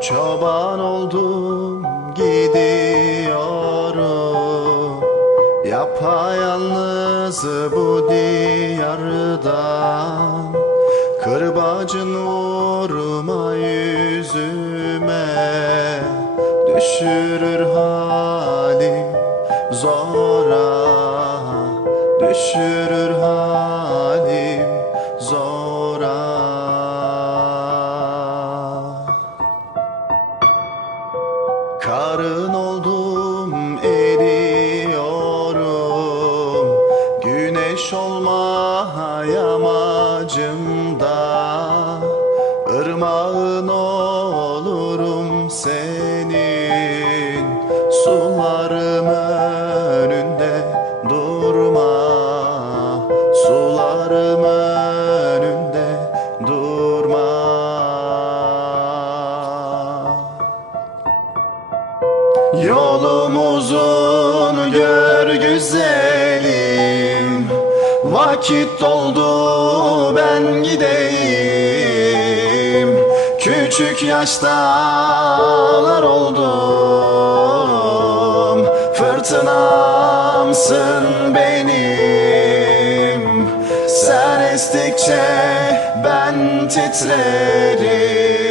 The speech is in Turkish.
Çoban oldum gidiyorum. Yapayalnız bu diyardan. Kırbacın vurma yüzüme. Düşürür halim zora. Düşürür halim Karın oldum eriyorum. Güneş olma yamacımda Irmağın olurum senin. Sularım Yolum uzun gör güzelim. Vakit doldu ben gideyim. Küçük yaştalar oldum. Fırtınamsın benim. Sen estikçe ben titrerim